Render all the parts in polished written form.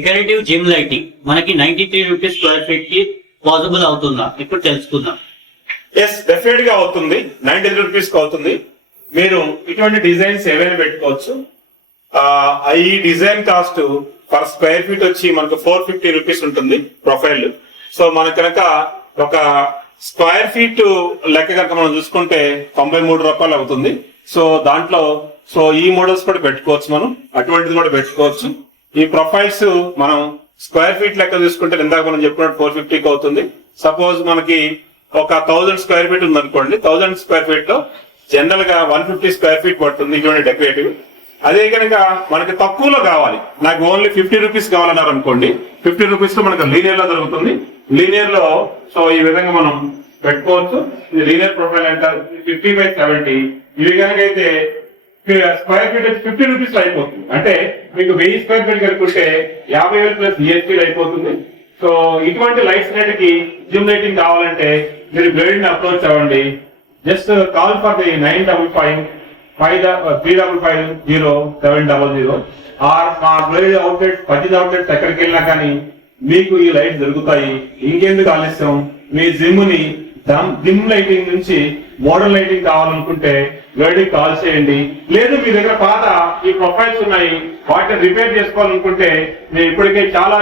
Decorative gym lighting మనకి 93 rupees square feet కి possible అవుతుందా ఇప్పుడు తెలుసుకుందాం. ఎస్, డెఫినెట్ గా అవుతుంది. 93 రూపీస్ కి అవుతుంది. మీరు ఇటువంటి డిజైన్స్ ఏవైనా పెట్టుకోవచ్చు. ఈ design cost per square feet వచ్చి మనకు 450 రూపీస్ ఉంటుంది ప్రొఫైల్. సో మనకు కనుక ఒక స్క్వేర్ ఫీట్ లెక్క కనుక మనం చూసుకుంటే 93 రూపాయలు అవుతుంది. సో దాంట్లో ఈ మోడల్స్ కూడా పెట్టుకోవచ్చు, మనం అటువంటిది కూడా పెట్టుకోవచ్చు. ఈ ప్రొఫైల్స్ మనం స్క్వేర్ ఫీట్ లెక్క చూసుకుంటే ఇందాక మనం చెప్పినట్టు 450కి అవుతుంది. సపోజ్ మనకి ఒక 1000 స్క్వేర్ ఫీట్ ఉంది అనుకోండి. 1000 స్క్వేర్ ఫీట్ లో జనరల్ గా 150 స్క్వేర్ ఫీట్ పడుతుంది ఇటువంటి డెకరేటివ్. అదే కనుక మనకి తక్కువలో కావాలి, నాకు ఓన్లీ 50 రూపీస్ కావాలన్నారు అనుకోండి, 50 రూపీస్ లో మనకు లీనియర్ లో దొరుకుతుంది. లీనియర్ లో ఈ విధంగా మనం పెట్టుకోవచ్చు. ఇది లీనియర్ ప్రొఫైల్ అంటారు. 50/70 ఇవి కనుక అయితే స్క్వేర్ ఫీట్ 50 రూపీస్ లో అయిపోతుంది. అంటే మీకు 1000 స్క్వేర్ ఫీట్ కనుకుంటే 50,000 ప్లస్ GST అయిపోతుంది. సో ఇటువంటి లైట్స్ కి జిమ్ లైటింగ్ కావాలంటే మీరు బ్లేడ్ ని అప్రోచ్ అవ్వండి. Just call for the 955-355-0700 or మా బ్లేడ్ అవుట్లెట్ 10 అవుట్లెట్స్ ఎక్కడికి వెళ్ళినా కానీ మీకు ఈ లైట్స్ దొరుకుతాయి. ఇంకెందుకు ఆలస్యం, మీ జిమ్ ని జిమ్ లైటింగ్ నుంచి మోడల్ లైటింగ్ కావాలనుకుంటే బ్లేడ్కి కాల్ చేయండి. లేదు మీ దగ్గర పాత ఈ ప్రొఫైల్స్ ఉన్నాయి, వాటిని రిపేర్ చేసుకోవాలనుకుంటే మేము ఇప్పటికే చాలా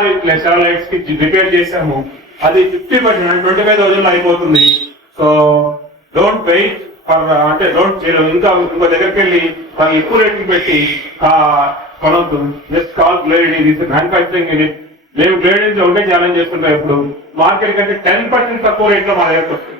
లైట్స్ కి రిపేర్ చేసాము. అది 50% 25,000 లో అయిపోతుంది. సో డోంట్ వెయిట్ ఫర్ అంటే డోంట్ ఇంకో దగ్గరికి వెళ్ళి ఎక్కువ రేట్లు పెట్టి కొనొద్దు. Just call blade. ఇది మ్యానుఫాక్చరింగ్ యూనిట్. మేము బ్లేడ్ నుంచి ఒకటే ఛాలెంజ్ చేస్తుంటాం. ఇప్పుడు మార్కెట్ కంటే 10% తక్కువ రేట్ లో మా దగ్గరకు వస్తుంది.